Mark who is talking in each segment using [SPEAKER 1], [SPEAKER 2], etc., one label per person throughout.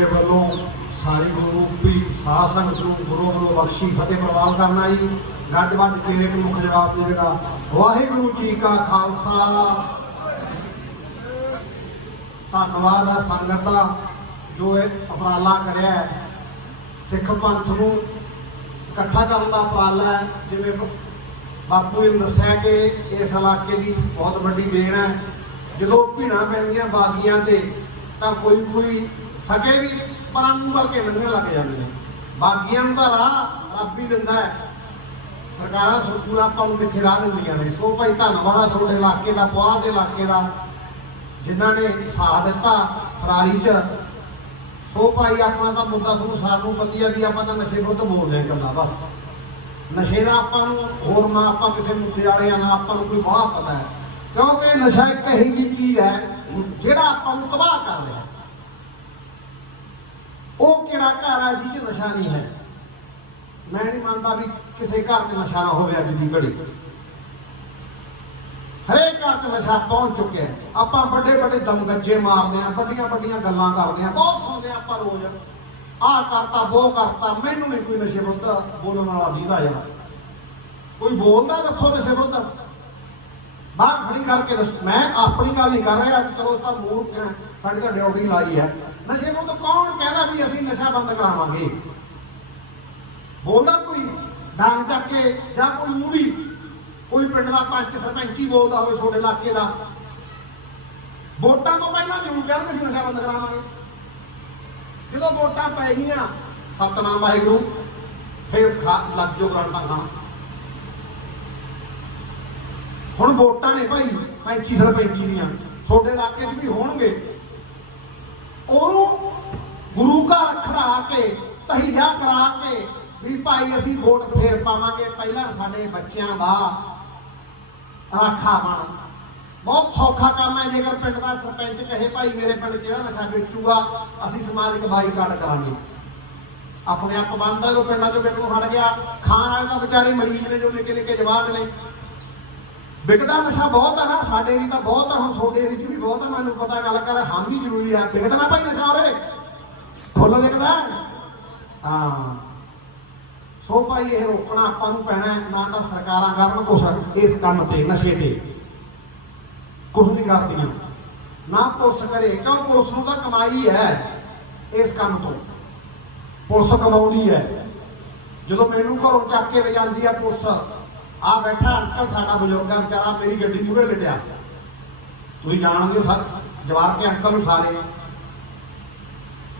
[SPEAKER 1] ਮੇਰੇ ਵੱਲੋਂ ਸਾਰੀ ਗੁਰੂ ਰੂਪੀ ਸਾਧ ਸੰਗਤ ਨੂੰ ਗੁਰੂ ਵੱਲੋਂ ਬਖਸ਼ੀ ਫਤਿਹ ਪ੍ਰਵਾਨ ਕਰਨਾ ਜੀ ਗੱਜ ਵੱਜ ਤੇਰੇ ਕੋਲ ਮੁੱਖ ਜਵਾਬ ਦੇਵੇਗਾ ਵਾਹਿਗੁਰੂ ਜੀ ਕਾ ਖਾਲਸਾ। ਧੰਨਵਾਦ ਆ ਸੰਗਤ ਦਾ ਜੋ ਇਹ ਉਪਰਾਲਾ ਕਰਿਆ ਹੈ। ਸਿੱਖ ਪੰਥ ਨੂੰ ਇਕੱਠਾ ਕਰਨ ਦਾ ਉਪਰਾਲਾ ਹੈ। ਜਿਵੇਂ ਬਾਪੂ ਨੇ ਦੱਸਿਆ ਕਿ ਇਸ ਇਲਾਕੇ ਦੀ ਬਹੁਤ ਵੱਡੀ ਦੇਣ ਹੈ। ਜਦੋਂ ਭੀੜਾਂ ਪੈਂਦੀਆਂ ਬਾਗੀਆਂ ਤੇ ਤਾਂ ਕੋਈ ਕੋਈ ਸਕੇ ਵੀ ਪਰਾਂ ਨੂੰ ਵੱਲ ਕੇ ਲੰਘਣ ਲੱਗ ਜਾਂਦੇ ਨੇ। ਬਾਗੀਆਂ ਨੂੰ ਤਾਂ ਰਾਹ ਰੱਬ ਹੀ ਦਿੰਦਾ ਹੈ। ਸਰਕਾਰਾਂ ਸੁਪੂਰਾ ਆਪਾਂ ਨੂੰ ਕਿੱਥੇ ਰਾਹ ਦਿੰਦੀਆਂ ਨੇ? ਸੋ ਭਾਈ ਧੰਨਵਾਦ ਆ ਤੁਹਾਡੇ ਇਲਾਕੇ ਦਾ, ਪੁਆਧ ਦੇ ਇਲਾਕੇ ਦਾ, ਜਿਨ੍ਹਾਂ ਨੇ ਸਾਥ ਦਿੱਤਾ ਫਰਾਰੀ ਚ। ਸੋ ਭਾਈ ਆਪਣਾ ਤਾਂ ਮੁੱਦਾ ਤੁਹਾਨੂੰ ਸਾਨੂੰ ਪਤੀ ਆ ਵੀ ਆਪਾਂ ਤਾਂ ਨਸ਼ੇ ਵਿਰੁੱਧ ਬੋਲਦੇ ਹਾਂ ਗੱਲਾਂ ਬਸ। ਨਸ਼ੇ ਦਾ ਆਪਾਂ ਨੂੰ ਹੋਰ ਨਾ ਆਪਾਂ ਕਿਸੇ ਮੁੱਦੇ ਵਾਲੇ ਆ, ਨਾ ਆਪਾਂ ਨੂੰ ਕੋਈ ਬਾਹ ਪਤਾ ਹੈ। ਕਿਉਂਕਿ ਨਸ਼ਾ ਇੱਕ ਇਹੀ ਜਿਹੀ ਚੀਜ਼ ਹੈ, ਜਿਹੜਾ ਆਪਾਂ ਨੂੰ ਤਬਾਹ ਕਰ ਲਿਆ ਉਹ ਕਿਹੜਾ ਘਰ ਹੈ ਜਿਹ ਨਸ਼ਾ ਨਹੀਂ ਹੈ। ਮੈਂ ਨਹੀਂ ਮੰਨਦਾ ਵੀ ਕਿਸੇ ਘਰ 'ਚ ਨਸ਼ਾ ਨਾ ਹੋਵੇ, ਅੱਜ ਦੀ ਘੜੀ। ਹਰੇਕ ਘਰ 'ਚ ਨਸ਼ਾ ਪਹੁੰਚ ਚੁੱਕਿਆ ਆਪਾਂ ਵੱਡੇ ਵੱਡੇ ਦਮਗੱਜੇ ਮਾਰਦੇ ਆ ਵੱਡੀਆਂ ਵੱਡੀਆਂ ਗੱਲਾਂ ਕਰਦੇ ਆ ਬਹੁਤ ਸੁਣਦੇ ਆ ਆਪਾਂ ਰੋਜ਼। ਆਹ ਕਰਤਾ, ਉਹ ਕਰਤਾ, ਮੈਨੂੰ ਨਹੀਂ ਕੋਈ ਨਸ਼ੇ ਵਿਰੁੱਧ ਬੋਲਣ ਵਾਲਾ ਦੀਦਾ ਯਾਰ। ਕੋਈ ਬੋਲਦਾ, ਦੱਸੋ ਨਸ਼ੇ ਵਿਰੁੱਧ। ਬਾਹਰ ਖੜੀ ਕਰਕੇ ਦੱਸੋ, ਮੈਂ ਆਪਣੀ ਗੱਲ ਨਹੀਂ ਕਰ ਰਿਹਾ, ਚਲੋ ਉਸ ਦਾ ਮੂਰਖ ਹੈ, ਸਾਡੀ ਤਾਂ ਡਿਊਟੀ ਲਾਈ ਹੈ। ਨਸ਼ੇ ਵਿਰੁੱਧ ਕੌਣ ਕਹਿੰਦਾ ਵੀ ਅਸੀਂ ਨਸ਼ਾ ਬੰਦ ਕਰਾਵਾਂਗੇ? ਬੋਲਦਾ ਕੋਈ ਡਾਂਗ ਚੱਕ ਕੇ ਜਾਂ ਕੋਈ ਨੂੰ ਵੀ ਕੋਈ ਪਿੰਡ ਦਾ ਪੰਚ ਸਰਪੰਚੀ ਬੋਲਦਾ ਹੋਵੇ ਤੁਹਾਡੇ ਇਲਾਕੇ ਦਾ। ਵੋਟਾਂ ਤੋਂ ਪਹਿਲਾਂ ਜ਼ਰੂਰ ਕਹਿੰਦੇ ਸੀ ਨਸ਼ਾ ਬੰਦ ਕਰਾਵਾਂਗੇ। ਜਦੋਂ ਵੋਟਾਂ ਪੈ ਗਈਆਂ, ਸਤਨਾਮ ਵਾਹਿਗੁਰੂ, ਫਿਰ ਲੱਗ ਜੋ ਗਰਾਂਟਾਂ ਖਾਣ ਹੁਣ ਵੋਟਾਂ ਨੇ ਭਾਈ ਪੈਂਚੀ ਸਰਪੰਚੀ ਦੀਆਂ। ਤੁਹਾਡੇ ਇਲਾਕੇ 'ਚ ਵੀ ਹੋਣਗੇ। ਉਹਨੂੰ ਗੁਰੂ ਘਰ ਖੜਾ ਕੇ, ਤਹੀਆ ਕਰਾ ਕੇ ਵੀ ਭਾਈ ਅਸੀਂ ਵੋਟ ਫੇਰ ਪਾਵਾਂਗੇ। ਪਹਿਲਾਂ ਸਾਡੇ ਬੱਚਿਆਂ ਦਾ ਰਾਖਾ ਬਣ। ਬਹੁਤ ਸੌਖਾ ਕੰਮ ਹੈ। ਜੇਕਰ ਪਿੰਡ ਦਾ ਸਰਪੰਚ ਕਹੇ, ਭਾਈ ਮੇਰੇ ਪਿੰਡ ਜਿਹੜਾ ਨਸ਼ਾ ਵੇਚੂਗਾ, ਅਸੀਂ ਸਮਾਜਿਕ ਬਾਈਕਾਟ ਕਰਾਂਗੇ। ਆਪਣੇ ਆਪ ਬੰਦ ਹੈ ਉਹ ਪਿੰਡਾਂ 'ਚੋਂ ਪਿੰਡ ਨੂੰ ਹਟ ਗਿਆ। ਖਾਣ ਵਾਲੇ ਤਾਂ ਵਿਚਾਰੇ ਮਰੀਜ਼ ਨੇ ਜੋ ਨਿੱਕੇ ਨਿੱਕੇ ਜਵਾਕ ਨੇ। ਵਿਕਦਾ ਨਸ਼ਾ ਬਹੁਤ ਹੈ ਨਾ, ਸਾਡੇ ਵੀ ਤਾਂ ਬਹੁਤ ਹੈ ਹੁਣ ਤੁਹਾਡੇ ਏਰੀਏ 'ਚ ਵੀ ਬਹੁਤ ਹੈ ਮੈਨੂੰ ਪਤਾ ਗੱਲ ਕਰ ਹਾਂ ਵੀ ਜ਼ਰੂਰੀ ਆ। ਵਿਕਦਾ ਨਾ ਭਾਈ ਨਸ਼ਾ ਉਰੇ। ਫੁੱਲ ਵਿਕਦਾ। ਹਾਂ। ਸੋ ਭਾਈ ਇਹ ਰੋਕਣਾ ਆਪਾਂ ਨੂੰ ਪੈਣਾ ਨਾ ਤਾਂ ਸਰਕਾਰਾਂ ਕਰਨ ਕੁਛ ਇਸ ਕੰਮ ਤੇ, ਨਸ਼ੇ ਤੇ। ਕੁਛ ਨਹੀਂ ਕਰਦੀਆਂ। ਨਾ ਪੁਲਿਸ ਕਰੇ, ਕਿਉਂ ਪੁਲਿਸ ਨੂੰ ਤਾਂ ਕਮਾਈ ਹੈ, ਇਸ ਕੰਮ ਤੋਂ। ਪੁਲਿਸ ਕਮਾਉਂਦੀ ਹੈ। ਜਦੋਂ ਮੈਨੂੰ ਘਰੋਂ ਚੱਕ ਕੇ ਲੈ ਜਾਂਦੀ ਹੈ ਪੁਲਿਸ ਆ ਬੈਠਾ ਅੰਕਲ ਸਾਡਾ ਬਜ਼ੁਰਗ ਆ ਵਿਚਾਰਾ, ਮੇਰੀ ਗੱਡੀ ਮੂਹਰੇ ਲਟਿਆ। ਤੁਸੀਂ ਜਾਣਦੇ ਹੋ ਸਰ ਜਵਾਰ ਕੇ ਅੰਕਲ ਨੂੰ ਸਾਰੇ।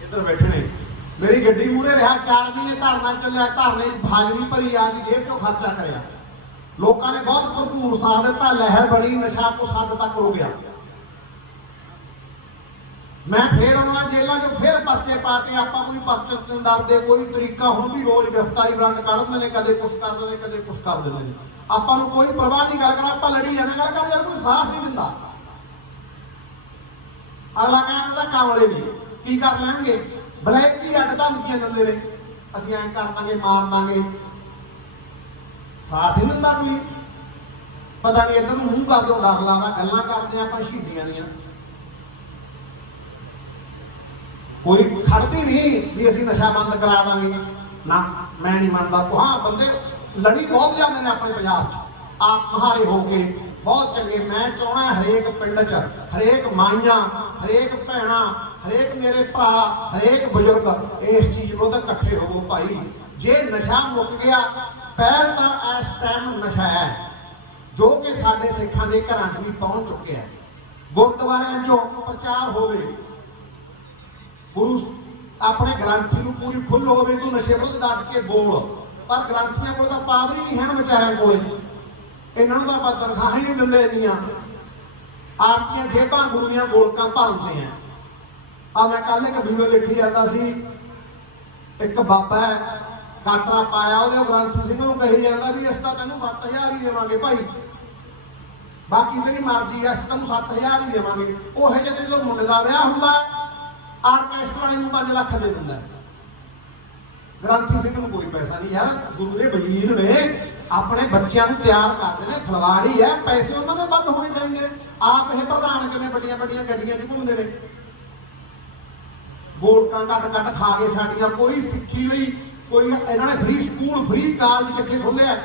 [SPEAKER 1] ਇੱਧਰ ਬੈਠੇ ਨੇ। ਮੇਰੀ ਗੱਡੀ ਮੂਹਰੇ ਰਿਹਾ ਚਾਰ ਮਹੀਨੇ ਧਰਨਾ ਚੱਲਿਆ, ਧਰਨੇ 'ਚ ਹਾਜ਼ਰੀ ਭਰੀ ਆ ਦੀ ਜੇਬ ਚੋਂ ਖਰਚਾ ਕਰਿਆ। ਲੋਕਾਂ ਨੇ ਬਹੁਤ ਭਰਪੂਰ ਸਾਥ ਦਿੱਤਾ, ਲਹਿਰ ਬਣੀ, ਨਸ਼ਾ ਕੁਛ ਹੱਦ ਤੱਕ ਰੁਕ ਗਿਆ। ਮੈਂ ਫੇਰ ਆਉਣਾ ਜੇਲਾਂ 'ਚੋਂ, ਫੇਰ ਪਰਚੇ ਪਾਤੇ, ਆਪਾਂ ਕੋਈ ਪਰਚੇ ਤੋਂ ਡਰਦੇ, ਕੋਈ ਤਰੀਕਾ, ਹੁਣ ਵੀ ਰੋਜ਼ ਗ੍ਰਿਫਤਾਰੀ ਬਰੰਦ ਕੱਢ ਦਿੰਦੇ ਨੇ, ਕਦੇ ਕੁਛ ਕਰ ਦਿੰਦੇ ਨੇ, ਕਦੇ ਕੁਛ ਕਰ ਦਿੰਦੇ ਨੇ। ਆਪਾਂ ਨੂੰ ਕੋਈ ਪਰਵਾਹ ਨਹੀਂ, ਗੱਲ ਕਰਾਂ, ਆਪਾਂ ਲੜੀ ਜਾਂਦੇ ਗੱਲ ਕਰ, ਯਾਰ, ਕੋਈ ਸਾਥ ਨਹੀਂ ਦਿੰਦਾ। ਅਗਲਾ ਕਹਿੰਦਾ ਤਾਂ ਕਾਮਲੇ ਕੀ ਕਰ ਲੈਣਗੇ? ਬਲੈਕ ਦੀ ਅੱਡ ਧਮਕੀਆਂ ਦਿੰਦੇ ਨੇ। ਅਸੀਂ ਐਂ ਕਰ ਦਾਂਗੇ, ਮਾਰ ਦਾਂਗੇ। ਸਾਥ ਹੀ ਦਿੰਦਾ ਕੋਈ? ਪਤਾ ਨਹੀਂ ਇੱਧਰ ਨੂੰ ਮੂੰਹ ਕਰਦੇ ਉਹ ਡਰ ਲਾਦਾ ਗੱਲਾਂ ਕਰਦੇ ਆਪਾਂ ਸ਼ਹੀਦੀਆਂ ਦੀਆਂ। ਕੋਈ ਖੜਦੀ ਨਹੀਂ ਵੀ ਅਸੀਂ ਨਸ਼ਾ ਬੰਦ ਕਰਾ ਦਾਂਗੇ। ਨਾ, ਮੈਂ ਨਹੀਂ ਮੰਨਦਾ। ਹਾਂ, ਬੰਦੇ ਲੜੀ ਬਹੁਤ ਜਾਂਦੇ ਨੇ ਆਪਣੇ ਪੰਜਾਬ 'ਚ। ਆਪ ਮਹਾਰੇ ਹੋ ਕੇ ਬਹੁਤ ਚੰਗੇ। ਮੈਂ ਚਾਹਣਾ ਹਰੇਕ ਪਿੰਡ 'ਚ ਹਰੇਕ ਮਾਈਆਂ, ਹਰੇਕ ਭੈਣਾਂ, ਹਰੇਕ ਮੇਰੇ ਭਰਾ, ਹਰੇਕ ਬਜ਼ੁਰਗ ਇਸ ਚੀਜ਼ ਨੂੰ ਤਾਂ ਇਕੱਠੇ ਹੋਵੋ ਭਾਈ। ਜੇ ਨਸ਼ਾ ਮੁੱਕ ਗਿਆ, ਪਹਿਲ ਤਾਂ ਇਸ ਟਾਈਮ ਨਸ਼ਾ ਹੈ, ਜੋ ਕਿ ਸਾਡੇ ਸਿੱਖਾਂ ਦੇ ਘਰਾਂ 'ਚ ਵੀ ਪਹੁੰਚ ਚੁੱਕਿਆ ਹੈ। ਗੁਰਦੁਆਰਿਆਂ 'ਚੋਂ ਪ੍ਰਚਾਰ ਹੋਵੇ, ਗੁਰੂ ਆਪਣੇ ਗ੍ਰੰਥੀ ਨੂੰ ਪੂਰੀ ਖੁੱਲ ਹੋਵੇ, ਤੂੰ ਨਸ਼ੇ ਵਿਰੁੱਧ ਡਟ ਕੇ ਬੋਲ। ਪਰ ਗ੍ਰੰਥੀਆਂ ਕੋਲ ਤਾਂ ਪਾਵਰ ਹੀ ਨਹੀਂ ਹੈ ਵਿਚਾਰਿਆਂ ਕੋਲੇ। ਇਹਨਾਂ ਨੂੰ ਤਾਂ ਆਪਾਂ ਤਨਖਾਹ ਹੀ ਨਹੀਂ ਦਿੰਦੇ ਇੰਨੀਆਂ। ਆਪਕੀਆਂ ਜੇਬਾਂ ਗੁਰੂ ਦੀਆਂ ਗੋਲਕਾਂ ਭਰਦੇ ਆ। ਆ ਮੈਂ ਕੱਲ ਇੱਕ ਵੀਡੀਓ ਦੇਖੀ ਜਾਂਦਾ ਸੀ। ਇੱਕ ਬਾਬਾ ਹੈ ਕਾਤਰਾ ਪਾਇਆ, ਉਹਦੇ ਗ੍ਰੰਥ ਸਿੰਘ ਨੂੰ ਕਹੀ ਜਾਂਦਾ ਵੀ ਇਸ ਤਾਂ ਤੈਨੂੰ 7000 ਹੀ ਦੇਵਾਂਗੇ ਭਾਈ। ਬਾਕੀ ਤੇਰੀ ਮਰਜ਼ੀ ਐ ਅਸੀਂ ਤੈਨੂੰ 7000 ਹੀ ਦੇਵਾਂਗੇ। ਉਹ ਜਿਹੇ ਜਦੋਂ ਮੁੰਡੇ ਦਾ ਵਿਆਹ ਹੁੰਦਾ ਆਰਕੈਸਟਰਾ ਵਾਲੇ ਨੂੰ 5 ਲੱਖ ਦੇ ਦਿੰਦਾ। ਗ੍ਰੰਥੀ ਸਿੰਘ ਨੂੰ ਕੋਈ ਪੈਸਾ ਨਹੀਂ ਯਾਰ ਗੁਰੂ ਦੇ ਵਜ਼ੀਰ ਨੇ ਆਪਣੇ ਬੱਚਿਆਂ ਨੂੰ ਤਿਆਰ ਕਰਦੇ ਨੇ ਫਲਵਾੜੀ ਹੈ ਪੈਸੇ ਉਹਨਾਂ ਦੇ ਵੱਧ ਹੋਣੇ ਚਾਹੀਦੇ ਨੇ। ਆਪ ਇਹ ਪ੍ਰਧਾਨ ਕਿਵੇਂ ਵੱਡੀਆਂ ਵੱਡੀਆਂ ਗੱਡੀਆਂ 'ਚ ਘੁੰਮਦੇ ਨੇ? ਵੋਟਾਂ ਘੱਟ ਘੱਟ ਖਾ ਕੇ ਸਾਡੀਆਂ ਕੋਈ ਸਿੱਖੀ ਲਈ ਕੋਈ ਇਹਨਾਂ ਨੇ ਫ੍ਰੀ ਸਕੂਲ ਫ੍ਰੀ ਕਾਲਜ ਕਿੱਥੇ ਖੋਲਿਆ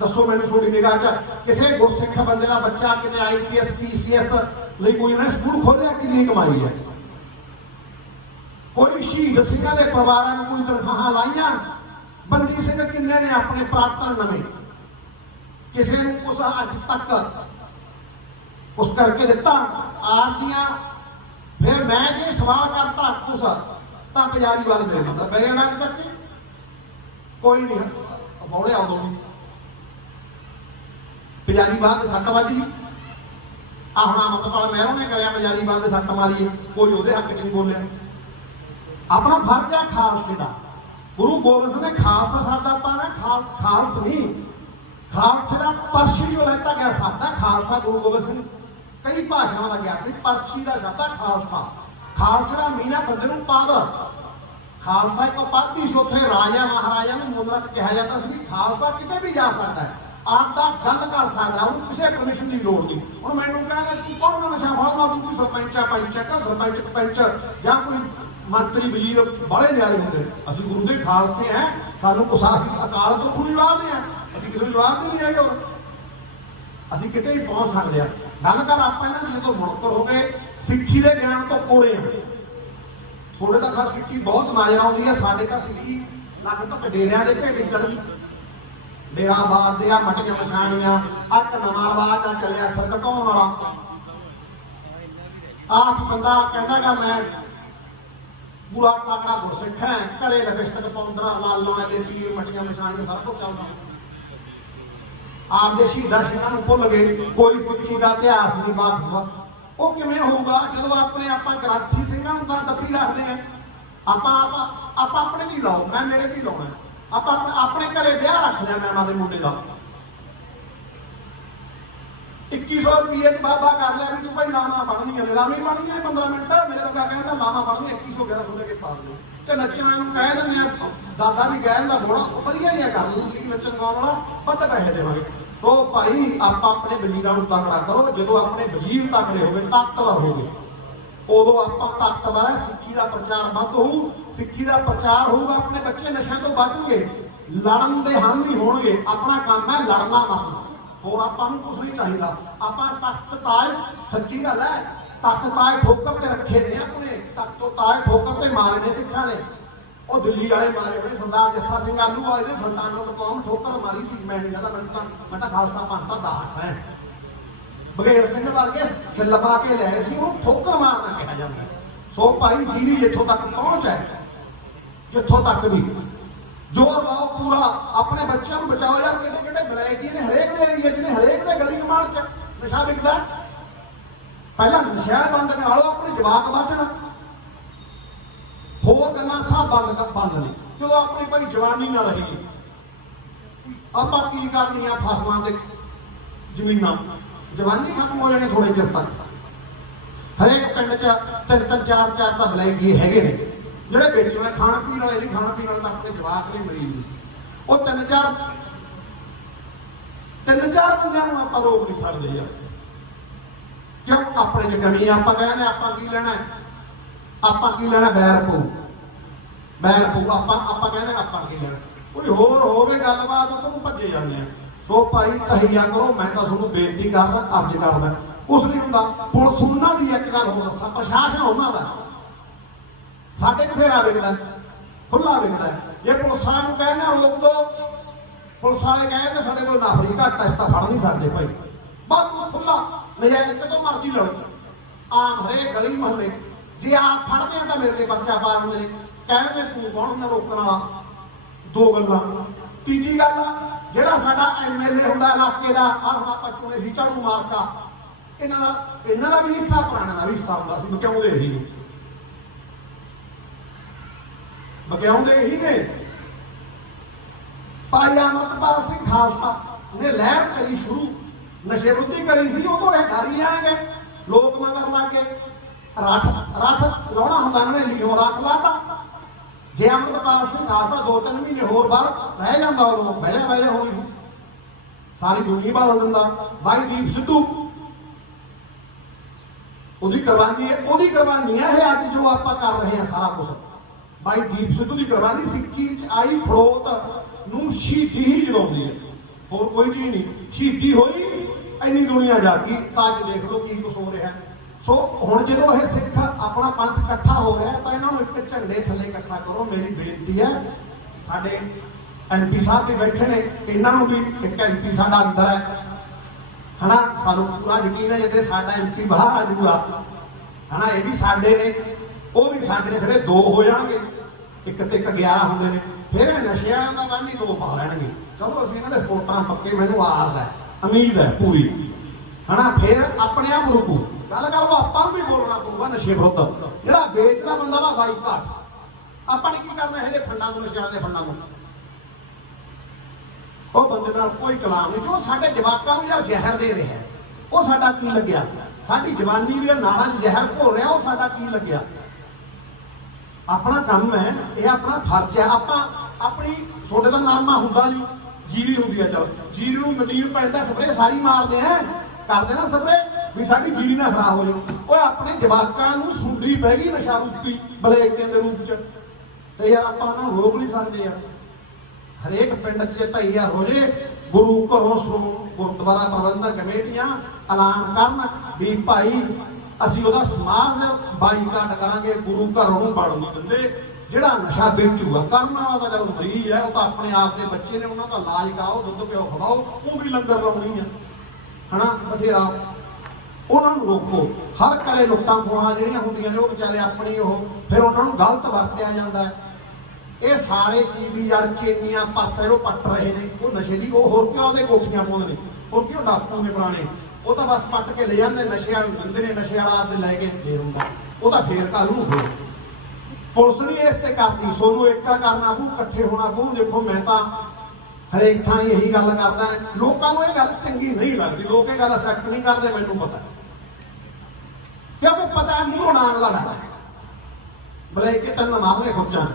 [SPEAKER 1] ਦੱਸੋ ਮੈਨੂੰ ਤੁਹਾਡੀ ਨਿਗਾਹ 'ਚ। ਕਿਸੇ ਗੁਰਸਿੱਖ ਬੰਦੇ ਦਾ ਬੱਚਾ ਕਿਤੇ ਆਈਪੀਐਸ ਪੀਸੀਐਸ ਲਈ ਕੋਈ ਇਹਨਾਂ ਨੇ ਸਕੂਲ ਖੋਲਿਆ ਕਿੰਨੀ ਕਮਾਈ ਹੈ? ਕੋਈ ਸ਼ਹੀਦ ਸਿੰਘਾਂ ਦੇ ਪਰਿਵਾਰਾਂ ਨੂੰ ਕੋਈ ਤਨਖਾਹਾਂ ਲਾਈਆਂ, ਬੰਦੀ ਸਿੰਘ ਕਿੰਨੇ ਨੇ ਆਪਣੇ ਪ੍ਰਾਪਤਨ ਨਵੇਂ? ਕਿਸੇ ਨੂੰ ਕੁਛ ਅੱਜ ਤੱਕ ਉਸ ਕਰਕੇ ਦਿੱਤਾ, ਆਪ ਦੀਆਂ ਫਿਰ ਮੈਂ ਜੇ ਸਵਾਲ ਕਰਤਾ ਕੁਛ, ਤਾਂ ਪੁਜਾਰੀ ਵਾਲੇ ਮੇਰੇ ਮਤਲਬ ਬੈ ਜਾਣਾ ਚੱਕ ਕੋਈ ਨਹੀਂ ਬੌੜੇ ਆਉਦੋਂ ਨਹੀਂ ਪੁਜਾਰੀ ਬਾਦ ਸੱਟ ਵੱਜੀ ਆ ਮਤਪਾਲ ਅਮਰਤਪਾਲ ਮਹਿਰੋਂ ਨੇ ਕਰਿਆ, ਪੁਜਾਰੀ ਬਾਦ ਸੱਟ ਮਾਰੀ ਕੋਈ ਉਹਦੇ ਹੱਕ 'ਚ ਨਹੀਂ ਬੋਲਿਆ। ਆਪਣਾ ਫਰਜ਼ ਹੈ ਖਾਲਸੇ ਦਾ। ਗੁਰੂ ਗੋਬਿੰਦ ਸਿੰਘ ਨੇ ਖਾਲਸਾ ਸ਼ਬਦ ਆਪਾਂ ਨਾ ਖਾਲਸ ਖਾਲਸ ਨਹੀਂ। ਖਾਲਸੇ ਦਾ ਪਰਸ਼ੀ ਜੋ ਲੈਤਾ ਗਿਆ ਸ਼ਬਦ ਹੈ ਖਾਲਸਾ ਗੁਰੂ ਗੋਬਿੰਦ ਸਿੰਘ। ਕਈ ਭਾਸ਼ਾਵਾਂ ਦਾ ਗਿਆ ਸੀ ਪਰਸ਼ੀ ਦਾ ਸ਼ਬਦ ਹੈ ਖਾਲਸਾ। ਖਾਲਸੇ ਦਾ ਮੀਨਾ ਬੰਦੇ ਨੂੰ ਪਾਵਰ ਖਾਲਸਾ ਇੱਕ ਉਪਾਧੀ ਸੀ, ਉੱਥੇ ਰਾਜਾ ਮਹਾਰਾਜਾ ਨੂੰ ਮੁਦਰਕ ਕਿਹਾ ਜਾਂਦਾ ਸੀ ਵੀ ਖਾਲਸਾ ਕਿਤੇ ਵੀ ਜਾ ਸਕਦਾ ਹੈ। ਆਪ ਗੱਲ ਕਰ ਸਕਦਾ, ਉਹਨੂੰ ਕਿਸੇ ਪਰਮਿਸ਼ਨ ਦੀ ਲੋੜ ਨਹੀਂ। ਹੁਣ ਮੈਨੂੰ ਕਹਿੰਦਾ ਤੂੰ ਕੌਣ ਨਾ ਨਸ਼ਾ ਫੜਨਾ ਤੂੰ ਕੋਈ ਸਰਪੰਚ ਪੰਚਾ ਕਾ ਸਰਪੰਚ, ਪੰਚ ਜਾਂ ਕੋਈ ਮੰਤਰੀ ਵਜ਼ੀਰ ਬੜੇ ਨਿਆਰੇ ਹੁੰਦੇ ਅਸੀਂ ਗੁਰੂ ਦੇ ਖਾਲਸੇ ਹੈ, ਸਾਨੂੰ ਕੁਸਾਸੀ ਅਕਾਲ ਤੋਂ ਕੋਈ ਜਵਾਬ ਨਹੀਂ ਆ ਅਸੀਂ ਕਿਸੇ ਨੂੰ ਜਵਾਬ ਨਹੀਂ ਹੈਗੇ ਹੋਰ। ਅਸੀਂ ਕਿਤੇ ਵੀ ਪਹੁੰਚ ਸਕਦੇ ਆ ਗੱਲ ਕਰ ਆਪਾਂ ਇਹਨਾਂ ਦੇ ਜਦੋਂ ਮੁਨਕਰ ਹੋ ਗਏ, ਸਿੱਖੀ ਦੇ ਗਿਆਨ ਤੋਂ ਕੋਰੇ ਆ ਥੋੜੇ ਤਾਂ ਖਰ ਸਿੱਖੀ ਬਹੁਤ ਨਜ਼ਰ ਆਉਂਦੀ ਹੈ, ਸਾਡੇ ਤਾਂ ਸਿੱਖੀ ਲਗਭਗ ਡੇਰਿਆਂ ਦੇ ਭੇਡੇ ਚੜ ਗਈ। ਡੇਰਾ ਬਾਦ ਦੇ ਆ, ਮਟੀਆਂ ਮਛਾਣੀਆਂ, ਅੱਕ ਨਵਾਂ ਬਾਦ ਆ ਚੱਲਿਆ ਸਰ ਵਾਲਾ। ਆਪ ਬੰਦਾ ਕਹਿੰਦਾਗਾ ਮੈਂ ਪੂਰਾ ਕਾਕੜਾ ਗੁਰਸਿੱਖ ਘਰੇ ਲਪਿਸਟਕ ਪਾਉਂਦਰਾ ਲਾਲਾਂ ਦੇ ਪੀਰ ਮਟੀਆਂ ਮਛਾਣੀਆਂ ਸਾਰਾ ਕੁਝ ਚੱਲਦਾ। ਆਪ ਸ਼ਹੀਦਾਂ ਸਿੰਘਾਂ ਨੂੰ ਭੁੱਲ ਗਏ, ਕੋਈ ਸਿੱਖੀ ਦਾ ਇਤਿਹਾਸ ਨਹੀਂ ਬਾਤ ਉਹ ਕਿਵੇਂ ਹੋਊਗਾ? ਜਦੋਂ ਆਪਣੇ ਆਪਾਂ ਗ੍ਰਾਥੀ ਸਿੰਘਾਂ ਨੂੰ ਤਾਂ ਦੱਬੀ ਰੱਖਦੇ ਆ ਆਪਾਂ ਆਪਾਂ ਆਪਣੇ ਦੀ ਲਾਓ, ਮੈਂ ਮੇਰੇ ਦੀ ਲਾਉਣਾ। ਆਪਾਂ ਆਪਣੇ- ਘਰੇ ਵਿਆਹ ਰੱਖ ਲਿਆ ਮੈਂ ਮਾਦੇ ਮੁੰਡੇ ਦਾ। 2100 ਰੁਪਏ ਚ ਬਾਬਾ ਕਰ ਲਿਆ ਵੀ ਤੂੰ ਭਾਈ ਲਾਵਾਂ ਪੜਨੀਆਂ ਨੇ ਲਾਵੇਂ ਪੜਨੀਆਂ ਨੇ 15 ਮਿੰਟ। ਮੇਰੇ ਵਰਗਾ ਕਹਿੰਦਾ ਲਾਵਾਂ ਪੜਨੀਆਂ 2100 1100 ਦੇ ਕੇ ਪਾ ਦਿਓ। ਤੇ ਨੱਚਣਾ ਨੂੰ ਕਹਿ ਦਿੰਦੇ ਆ, ਦਾਦਾ ਵੀ ਕਹਿ ਦਿੰਦਾ ਬੋੜਾ ਉਹ ਵਧੀਆ ਨਹੀਂ ਆ ਕਰ ਨੱਚਣ ਗਾਉਣ ਵਾਲਾ ਵੱਧ ਪੈਸੇ ਦੇਵਾਂਗੇ। ਸੋ ਭਾਈ, ਆਪਾਂ ਆਪਣੇ ਵਜ਼ੀਰਾਂ ਨੂੰ ਤਕੜਾ ਕਰੋ, ਜਦੋਂ ਆਪਣੇ ਵਜ਼ੀਰ ਤਕੜੇ ਹੋਵੇ, ਤਾਕਤਵਰ ਹੋਵੇ। ਉਦੋਂ ਆਪਾਂ ਤਾਕਤਵਰ ਹੈ ਸਿੱਖੀ ਦਾ ਪ੍ਰਚਾਰ ਵੱਧ ਹੋਊ, ਸਿੱਖੀ ਦਾ ਪ੍ਰਚਾਰ ਹੋਊਗਾ, ਆਪਣੇ ਬੱਚੇ ਨਸ਼ਿਆਂ ਤੋਂ ਬਚਣਗੇ। ਲੜਨ ਦੇ ਹਾਮੀ ਹੋਣਗੇ, ਆਪਣਾ ਕੰਮ ਹੈ ਲੜਨਾ ਮਰਨਾ। ਹੋਰ ਆਪਾਂ ਨੂੰ ਕੁਝ ਨਹੀਂ ਚਾਹੀਦਾ। ਆਪਾਂ ਤਖਤ ਤਾਜ ਸੱਚੀ ਗੱਲ ਹੈ, ਤਖਤ ਤਾਜ ਠੋਕਰ ਤੇ ਰੱਖੇ ਨੇ ਆਪਣੇ, ਤਖਤ ਤਾਜ ਠੋਕਰ ਤੇ ਮਾਰੇ ਨੇ ਸਿੱਖਾਂ ਨੇ। ਉਹ ਦਿੱਲੀ ਵਾਲੇ ਮਾਰੇ ਬੜੇ ਸਰਦਾਰ ਜੱਸਾ ਸਿੰਘ ਆਲੂ ਵਾਲੇ ਨੇ, ਸੁਲਤਾਨ ਨੂੰ ਕੌਮ ਠੋਕਰ ਮਾਰੀ ਸੀ, ਮੈਂ ਨਹੀਂ ਕਹਿੰਦਾ ਮੈਂ ਤਾਂ ਮੈਂ ਤਾਂ ਖਾਲਸਾ ਪੰਥ ਦਾ ਦਾਸ ਹੈ। ਬਗੇਰ ਸਿੰਘ ਵਰਗੇ ਸਿੱਲ ਪਾ ਕੇ ਲੈ ਸੀ, ਉਹਨੂੰ ਠੋਕਰ ਮਾਰਨਾ ਕਿਹਾ ਜਾਂਦਾ ਸੋ ਭਾਈ ਜੀਰੀ ਜਿੱਥੋਂ ਤੱਕ ਪਹੁੰਚ ਹੈ, ਜਿੱਥੋਂ ਤੱਕ ਵੀ। ਜੋਰ ਲਾਓ ਪੂਰਾ, ਆਪਣੇ ਬੱਚਿਆਂ ਨੂੰ ਬਚਾਓ ਯਾਰ ਕਿਹੜੇ ਕਿੱਡੇ ਬਲੈਕੀ ਨੇ ਹਰੇਕ ਦੇ ਏਰੀਆ 'ਚ ਨੇ, ਹਰੇਕ ਦੇ ਗਲੀ ਕਮਾਲ 'ਚ ਨਸ਼ਾ ਵਿਕਦਾ। ਪਹਿਲਾਂ ਨਸ਼ਾ ਬੰਦ ਕਰਾ ਲਓ, ਆਪਣੇ ਜਵਾਕ ਬਚਣ ਹੋਰ ਗੱਲਾਂ ਸਭ ਬੰਦ ਕਰ, ਬੰਦ ਨੇ। ਜਦੋਂ ਆਪਣੀ ਭਾਈ ਜਵਾਨੀ ਨਾ ਰਹੀ। ਆਪਾਂ ਕੀ ਕਰਨੀ ਆ ਫਸਲਾਂ ਤੇ? ਜ਼ਮੀਨਾਂ। ਜਵਾਨੀ ਖਤਮ ਹੋ ਜਾਣੀ ਥੋੜੇ ਚਿਰ ਤੱਕ। ਹਰੇਕ ਪਿੰਡ 'ਚ ਤਿੰਨ ਤਿੰਨ, ਚਾਰ ਚਾਰ ਤਾਂ ਬਲੈਕੀ ਹੈਗੇ ਨੇ। ਜਿਹੜੇ ਵੇਚਣ ਵਾਲੇ ਖਾਣ ਪੀਣ ਵਾਲੇ ਨਹੀਂ ਖਾਣ ਪੀਣ ਵਾਲੇ ਤਾਂ ਆਪਣੇ ਜਵਾਕ ਲਈ ਮਰੀਜ਼ ਨੇ। ਉਹ ਤਿੰਨ ਚਾਰ ਤਿੰਨ ਚਾਰ ਬੰਦਿਆਂ ਨੂੰ ਆਪਾਂ ਰੋਕ ਨਹੀਂ ਸਕਦੇ ਯਾਰ। ਕਿਉਂ? ਆਪਣੇ ਚ ਕਮੀ ਆ, ਆਪਾਂ ਕਹਿੰਦੇ ਆਪਾਂ ਕੀ ਲੈਣਾ ਆਪਾਂ ਕੀ ਲੈਣਾ ਬੈਰ ਪਊ। ਬੈਰ ਪਊ ਆਪਾਂ ਆਪਾਂ ਕਹਿੰਦੇ ਆਪਾਂ ਕੀ ਲੈਣਾ ਕੋਈ ਹੋਰ ਹੋਵੇ ਗੱਲਬਾਤ ਉਹ ਤੋਂ ਭੱਜੇ ਜਾਂਦੇ ਆ। ਸੋ ਭਾਈ ਤਹੀਆ ਕਰੋ ਮੈਂ ਤਾਂ ਤੁਹਾਨੂੰ ਬੇਨਤੀ ਕਰਦਾ ਅਰਜ਼ ਕਰਦਾ। ਕੁਛ ਨਹੀਂ ਹੁੰਦਾ। ਪੁਲਿਸ ਉਹਨਾਂ ਦੀ ਇੱਕ ਗੱਲ ਹੋਰ ਦੱਸਾਂ ਪ੍ਰਸ਼ਾਸਨ ਉਹਨਾਂ ਦਾ। ਸਾਡੇ ਬਥੇਰਾ ਵਿਕਦਾ ਖੁੱਲਾ ਵਿਕਦਾ ਜੇ ਪੁਲਿਸਾਂ ਨੂੰ ਕਹਿੰਦਾ ਰੋਕ ਦੋ, ਪੁਲਿਸ ਵਾਲੇ ਕਹਿੰਦੇ ਸਾਡੇ ਕੋਲ ਨਾਫਰੀ ਘੱਟ ਹੈ, ਇਸ ਤਾਂ ਫੜ ਨਹੀਂ ਸਕਦੇ ਭਾਈ। ਬਾਤ ਖੁੱਲਾ ਨਜਾਇਜ਼ ਕਿਤੋਂ ਮਰਜ਼ੀ ਲੜੋ। ਆਮ ਹਰੇਕ ਗਲੀ ਮੁਹੱਲੇ, ਜੇ ਆਪ ਫੜਦੇ ਆ ਤਾਂ ਮੇਰੇ ਤੇ ਬੱਚਾ ਪਾ ਦਿੰਦੇ ਨੇ। ਕਹਿੰਦੇ ਤੂੰ ਕੌਣ ਨਾ ਰੋਕਣ ਵਾਲਾ? ਦੋ ਗੱਲਾਂ। ਤੀਜੀ ਗੱਲ, ਜਿਹੜਾ ਸਾਡਾ ਐਮਐਲਏ ਹੁੰਦਾ ਇਲਾਕੇ ਦਾ, ਆਹ ਆਪਾਂ ਚੁਣੇ ਸੀ ਝਾੜੂ ਮਾਰਤਾ। ਇਹਨਾਂ ਦਾ ਇਹਨਾਂ ਦਾ ਵੀ ਹਿੱਸਾ ਪੁਰਾਣਾ ਦਾ ਵੀ ਹਿੱਸਾ ਹੁੰਦਾ ਸੀ ਬਕਿਆਉਂਦੇ ਇਹੀ ਨੇ? ਬਕਿਆਉਂਦੇ ਹੀ ਨੇ। ਭਾਈ ਅਮਰਪਾਲ ਸਿੰਘ ਖਾਲਸਾ ਨੇ ਲਹਿਰ ਕਰੀ ਸ਼ੁਰੂ, ਨਸ਼ੇ ਬੁੱਧੀ ਕਰੀ ਸੀ, ਉਹ ਤੋਂ ਇਹ ਡਰੀ ਆਏਗੇ ਲੋਕ ਮਗਰ ਲੱਗ ਗਏ। ਰੱਥ ਰੱਥ ਲਾਉਣਾ ਹੁੰਦਾ ਇਹਨਾਂ ਨੇ, ਲਿਖੋ ਰੱਥ ਲਾਤਾ। ਜੇ ਅਮਰਪਾਲ ਸਿੰਘ ਖਾਲਸਾ ਦੋ ਤਿੰਨ ਮਹੀਨੇ ਹੋਰ ਬਾਹਰ ਰਹਿ ਜਾਂਦਾ ਉਦੋਂ ਬਹਿਲੇ ਬਹਿਲੇ ਹੋਈ ਸੀ। ਸਾਰੀ ਦੁਨੀਆ ਬਾਹਰ ਦਿੰਦਾ। ਬਾਈ ਦੀਪ ਸਿੱਧੂ। ਉਹਦੀ ਕੁਰਬਾਨੀ ਹੈ, ਉਹਦੀ ਕੁਰਬਾਨੀ ਹੈ ਇਹ ਅੱਜ ਜੋ ਆਪਾਂ ਕਰ ਰਹੇ ਹਾਂ ਸਾਰਾ ਕੁਝ ਬਾਈ ਦੀਪ ਸਿੱਧੂ ਦੀ ਕੁਰਬਾਨੀ ਸਿੱਖੀ ਚ ਆਈ ਫੜੋਤ ਨੂੰ ਸ਼ਹੀਦੀ ਹੀ ਜਗਾਉਂਦੀ ਹੈ। ਹੋਰ ਕੋਈ ਚੀਜ਼ ਨਹੀਂ। ਸ਼ਹੀਦੀ ਹੋਈ, ਇੰਨੀ ਦੁਨੀਆ ਜਾ ਗਈ ਤਾਂ ਅੱਜ ਦੇਖ ਲਓ ਕੀ ਕੁਛ ਹੋ ਰਿਹਾ ਸੋ ਹੁਣ ਜਦੋਂ ਇਹ ਸਿੱਖ ਆਪਣਾ ਪੰਥ ਇਕੱਠਾ ਹੋ ਰਿਹਾ ਤਾਂ ਇਹਨਾਂ ਨੂੰ ਇੱਕ ਝੰਡੇ ਥੱਲੇ ਇਕੱਠਾ ਕਰੋ, ਮੇਰੀ ਬੇਨਤੀ ਹੈ। ਸਾਡੇ ਐਮਪੀ ਸਾਹਿਬ ਵੀ ਬੈਠੇ ਨੇ, ਇਹਨਾਂ ਨੂੰ ਵੀ ਇੱਕ ਐਮਪੀ ਸਾਡਾ ਅੰਦਰ ਹੈ। ਹਨਾ, ਸਾਨੂੰ ਪੂਰਾ ਯਕੀਨ ਹੈ ਜੇ ਸਾਡਾ ਐਮਪੀ ਬਾਹਰ ਆ ਜਾਊਗਾ। ਹਨਾ, ਇਹ ਵੀ ਸਾਡੇ ਨੇ। ਉਹ ਵੀ ਸਾਡੇ ਨੇ ਫਿਰ ਇਹ ਦੋ ਹੋ ਜਾਣਗੇ, ਇੱਕ ਤੇ ਇੱਕ 11 ਹੁੰਦੇ ਨੇ, ਫਿਰ ਇਹ ਨਸ਼ੇ ਵਾਲਿਆਂ ਦਾ ਬੰਦੀ ਦੋ ਪਾ ਲੈਣਗੇ। ਚਲੋ ਅਸੀਂ ਇਹਨਾਂ ਦੇ ਸਪੋਰਟਰਾਂ ਪੱਕੇ, ਮੈਨੂੰ ਆਸ ਹੈ, ਉਮੀਦ ਹੈ ਪੂਰੀ। ਹਨਾ, ਫਿਰ ਆਪਣੇ ਆਪ ਰੁਕੂ। ਗੱਲ ਕਰੋ ਆਪਾਂ ਨੂੰ ਵੀ ਬੋਲਣਾ ਪਊਗਾ ਨਸ਼ੇ ਵਿਰੁੱਧ। ਜਿਹੜਾ ਵੇਚਦਾ ਬੰਦਾ ਦਾ ਬਾਈਕਾਟ ਆਪਾਂ ਨੇ ਕੀ ਕਰਨਾ ਇਹਦੇ ਫੰਡਾਂ ਨੂੰ ਨਸ਼ਿਆਂ ਦੇ ਫੰਡਾਂ ਨੂੰ ਉਹ ਬੰਦੇ ਨਾਲ ਕੋਈ ਕਲਾਮ ਨਹੀਂ। ਜੋ ਸਾਡੇ ਜਵਾਕਾਂ ਨੂੰ ਯਾਰ ਜ਼ਹਿਰ ਦੇ ਰਿਹਾ ਉਹ ਸਾਡਾ ਕੀ ਲੱਗਿਆ? ਸਾਡੀ ਜਵਾਨੀ ਦੇ ਨਾਲਾਂ 'ਚ ਜ਼ਹਿਰ ਘੋਲ ਰਿਹਾ, ਉਹ ਸਾਡਾ ਕੀ ਲੱਗਿਆ? ਆਪਣਾ ਕੰਮ ਹੈ, ਇਹ ਆਪਣਾ ਫਰਜ਼ ਹੈ। ਆਪਾਂ ਆਪਣੀ ਛੋਟੇ ਦਾ ਨਰਮਾ ਹੁੰਦਾ ਨਹੀਂ। ਜੀਰੀ ਹੁੰਦੀ ਆ, ਚਲ। ਜੀਰੀ ਨੂੰ ਨਦੀਨ ਪੈਂਦਾ ਸਪਰੇ ਸਾਰੀ ਮਾਰਦੇ ਆ। ਕਰਦੇ ਨਾ ਸਪਰੇ ਵੀ ਸਾਡੀ ਜੀਰੀ ਨਾ ਖਰਾਬ ਹੋ ਜਾਵੇ। ਓਏ, ਆਪਣੇ ਜਵਾਕਾਂ ਨੂੰ ਸੁੰਡੀ ਪੈ ਗਈ ਨਸ਼ਾ ਰੂਪੀ ਬਲੇਕ ਦੇ ਰੂਪ ਚ। ਤੇ ਯਾਰ ਆਪਾਂ ਉਹਨਾਂ ਨੂੰ ਰੋਕ ਨਹੀਂ ਸਕਦੇ ਯਾਰ। ਹਰੇਕ ਪਿੰਡ 'ਚ ਜੇ ਧਈਆ ਹੋ ਜੇ ਗੁਰੂ ਘਰੋਂ ਸਰੋ ਗੁਰਦੁਆਰਾ ਪ੍ਰਬੰਧਕ ਕਮੇਟੀਆਂ ਐਲਾਨ ਕਰਨ ਵੀ ਭਾਈ ਅਸੀਂ ਉਹਦਾ ਸਮਾਜ ਬਾਈਕਾਟ ਕਰਾਂਗੇ, ਗੁਰੂ ਘਰੋਂ ਨੂੰ ਵੜ ਨਹੀਂ ਦਿੰਦੇ। ਜਿਹੜਾ ਨਸ਼ਾ ਵੇਚੂਗਾ, ਕਰਨ ਵਾਲਾ ਤਾਂ ਜਦੋਂ ਮਰੀਜ਼ ਹੈ, ਉਹ ਤਾਂ ਆਪਣੇ ਆਪ ਦੇ ਬੱਚੇ ਨੇ, ਉਹਨਾਂ ਦਾ ਇਲਾਜ ਕਰਾਓ, ਦੁੱਧ ਪਿਓ ਖਵਾਓ, ਉਹ ਵੀ ਲੰਗਰ ਲਾਉਣੀ ਆ। ਹਨਾ, ਬਥੇਰਾ। ਉਹਨਾਂ ਨੂੰ ਰੋਕੋ। ਹਰ ਕਰੇ ਲੁੱਟਾਂ ਖੋਹਾਂ ਜਿਹੜੀਆਂ ਹੁੰਦੀਆਂ ਨੇ, ਉਹ ਵਿਚਾਰੇ ਆਪਣੀ ਉਹ, ਫਿਰ ਉਹਨਾਂ ਨੂੰ ਗਲਤ ਵਰਤਿਆ ਜਾਂਦਾ ਹੈ। ਇਹ ਸਾਰੇ ਚੀਜ਼ ਦੀ ਜੜ ਚੇਨੀਆਂ, ਪਾਸੇ ਨੂੰ ਪੱਟ ਰਹੇ ਨੇ। ਉਹ ਨਸ਼ੇ ਦੀ, ਉਹ ਹੋਰ ਕਿਉਂ ਉਹਦੇ ਕੋਠੀਆਂ ਪਾਉਂਦੇ ਨੇ? ਹੋਰ ਕਿਉਂ ਡਾਕੂ ਨੇ ਪੁਰਾਣੇ? ਉਹ ਤਾਂ ਬਸ ਪੱਟ ਕੇ ਲੈ ਜਾਂਦੇ, ਨਸ਼ਿਆਂ ਨੂੰ ਦਿੰਦੇ ਨੇ, ਨਸ਼ੇ ਵਾਲਾ ਆਪਦੇ ਲੈ ਕੇ ਦੇ ਹੁੰਦਾ ਉਹ ਤਾਂ ਫੇਰ ਕੱਲ ਨੂੰ ਹੋ ਪੁਲਿਸ ਨਹੀਂ ਇਸ ਤੇ ਕਰਦੀ, ਸੋਨੂੰ ਏਕਾ ਕਰਨਾ ਪਊ, ਇਕੱਠੇ ਹੋਣਾ ਪਊ। ਦੇਖੋ, ਮੈਂ ਤਾਂ ਹਰੇਕ ਥਾਂ ਇਹੀ ਗੱਲ ਕਰਦਾ। ਲੋਕਾਂ ਨੂੰ ਇਹ ਗੱਲ ਚੰਗੀ ਨਹੀਂ ਲੱਗਦੀ। ਲੋਕ ਇਹ ਗੱਲ ਅਸੈਪਟ ਨਹੀਂ ਕਰਦੇ, ਮੈਨੂੰ ਪਤਾ। ਕਿਉਂਕਿ ਪਤਾ ਹੈ ਮੂੰਹੋਂ ਡਾਂਗ ਦਾ ਡਰ ਹੈ ਬਲੇ ਕਿਤੇ ਨਾ ਮਾਰਨੇ ਖੁੱਚਾਂ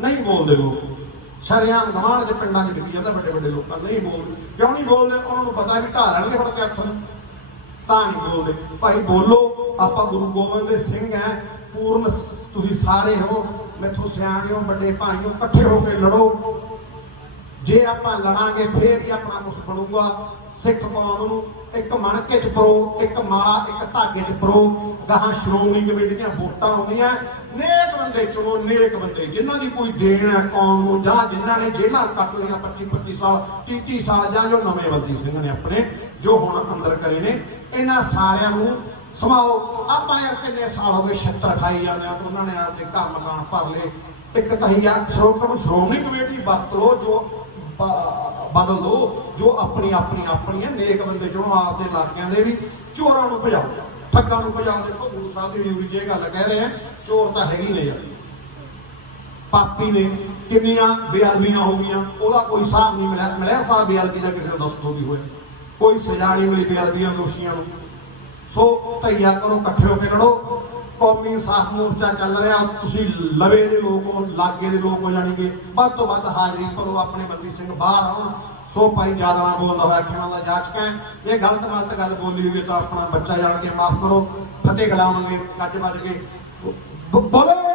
[SPEAKER 1] ਨਹੀਂ ਬੋਲਦੇ ਲੋਕ। ਸ਼ਰਿਆਮ ਗਵਾਂਢ ਦੇ ਪਿੰਡਾਂ 'ਚ ਵਿਕੀ ਜਾਂਦਾ ਵੱਡੇ ਵੱਡੇ ਲੋਕਾਂ ਨਹੀਂ ਬੋਲਦੇ। ਕਿਉਂ ਨਹੀਂ ਬੋਲਦੇ? ਉਹਨਾਂ ਨੂੰ ਪਤਾ ਵੀ ਢਾ ਲੈਣਗੇ ਫੜ ਕੇ ਹੱਥ। ਤਾਂ ਨਹੀਂ ਬੋਲਦੇ। ਭਾਈ ਬੋਲੋ, ਆਪਾਂ ਗੁਰੂ ਗੋਬਿੰਦ ਦੇ ਸਿੰਘ ਹੈ ਪੂਰਨ ਤੁਸੀਂ ਸਾਰੇ ਹੋ, ਮੈਥੋਂ ਸਿਆਣੇ ਹੋ, ਵੱਡੇ ਭਾਈ ਹੋ, ਇਕੱਠੇ ਹੋ ਕੇ ਲੜੋ। ਜੇ ਆਪਾਂ ਲੜਾਂਗੇ, ਫੇਰ ਹੀ ਆਪਣਾ ਕੁਝ ਬਣੂਗਾ। ਸਿੱਖ ਕੌਮ ਨੂੰ ਇੱਕ ਮਣਕੇ ਚ ਪਰੋ, ਇੱਕ ਮਾਲਾ, ਇੱਕ ਧਾਗੇ ਚ ਪਰੋ ਗਾਹਾਂ ਸ਼੍ਰੋਮਣੀ ਕਮੇਟੀ ਦੀਆਂ ਵੋਟਾਂ ਆਉਂਦੀਆਂ। ਨੇਕ ਬੰਦੇ ਚੁਣੋ, ਨੇਕ ਬੰਦੇ। ਜਿਨ੍ਹਾਂ ਦੀ ਕੋਈ ਦੇਣ ਹੈ ਕੌਮ ਨੂੰ, ਜਾਂ ਜਿਨ੍ਹਾਂ ਨੇ ਜੇਲ੍ਹਾਂ ਕੱਟ ਲਈਆਂ 25 25 ਸਾਲ 30 ਸਾਲ, ਜਾਂ ਜੋ ਨਵੇਂ ਬੰਦੀ ਸਿੰਘ ਨੇ ਆਪਣੇ, ਜੋ ਹੁਣ ਅੰਦਰ ਕਰੇ ਨੇ, ਇਹਨਾਂ ਸਾਰਿਆਂ ਨੂੰ ਸਮਾਓ। ਆਪਾਂ ਯਾਰ ਕਿੰਨੇ ਸਾਲ ਹੋ ਗਏ ਛੱਤਰ ਖਾਈ ਜਾਂਦੇ ਆ ਉਹਨਾਂ ਨੇ ਆਪਦੇ ਘਰ ਮਕਾਨ ਭਰ ਲਏ। ਇੱਕ ਤਹੀਆ ਸ਼੍ਰੋਮਣੀ ਕਮੇਟੀ ਵਰਤ ਲਓ, ਜੋ ਬਦਲ ਦੋ, ਜੋ ਆਪਣੀ ਆਪਣੀ ਆਪਣੀਆਂ ਨੇਕ ਬੰਦੇ ਚੁਣੋ ਆਪਦੇ ਇਲਾਕਿਆਂ ਦੇ ਵੀ ਚੋਰਾਂ ਨੂੰ ਭਜਾਓ ਠੱਗਾਂ ਨੂੰ ਭਜਾਓ ਦੇਖੋ ਗੁਰੂ ਸਾਹਿਬ ਦੀ ਡਿਊਟੀ 'ਚ ਇਹ ਗੱਲ ਕਹਿ ਰਹੇ ਆ, ਚੋਰ ਤਾਂ ਹੈਗੀ ਨੇ ਯਾਰ। ਪਾਪੀ ਨੇ, ਕਿੰਨੀਆਂ ਬੇਅਦਬੀਆਂ ਹੋ ਗਈਆਂ, ਉਹਦਾ ਕੋਈ ਹਿਸਾਬ ਨਹੀਂ ਮਿਲਿਆ। ਮਿਲਿਆ ਸਾਹਿਬ ਬੇਅਦਬੀ ਦਾ ਕਿਸੇ ਨੂੰ ਦੱਸ ਦੋ ਵੀ ਹੋਏ। ਕੋਈ ਸਜ਼ਾ ਨਹੀਂ ਮਿਲੀ ਬੇਅਦਬੀਆਂ ਦੋਸ਼ੀਆਂ ਨੂੰ। ਸੋ ਧਈਆ ਕਰੋ, ਇਕੱਠੇ ਹੋ ਕੇ ਲੜੋ। ਕੌਮੀ ਸਾਫ਼ ਮੋਰਚਾ ਚੱਲ ਰਿਹਾ, ਤੁਸੀਂ ਲਵੇ ਦੇ ਲੋਕ ਹੋ, ਲਾਗੇ ਦੇ ਲੋਕ ਹੋ ਜਾਣੀ ਕਿ ਵੱਧ ਤੋਂ ਵੱਧ ਹਾਜ਼ਰੀ ਭਰੋ ਆਪਣੇ ਬੰਦੀ ਸਿੰਘ ਬਾਹਰ ਆਉਣ। ਸੋ ਭਾਈ ਜ਼ਿਆਦਾ ਨਾ ਬੋਲਦਾ ਹੋਇਆ, ਅੱਖਾਂ ਦਾ ਜਾਚਕ ਹੈ। ਇਹ ਗਲਤ ਗਲਤ ਗੱਲ ਬੋਲੀ ਹੋਵੇ ਤਾਂ ਆਪਣਾ ਬੱਚਾ ਜਾਣ ਕੇ ਮਾਫ ਕਰੋ। ਫਤਿਹ ਗਲਾਵਾਂਗੇ ਗੱਜ ਵੱਜ ਕੇ। ਬ- ਬੋਲੇ!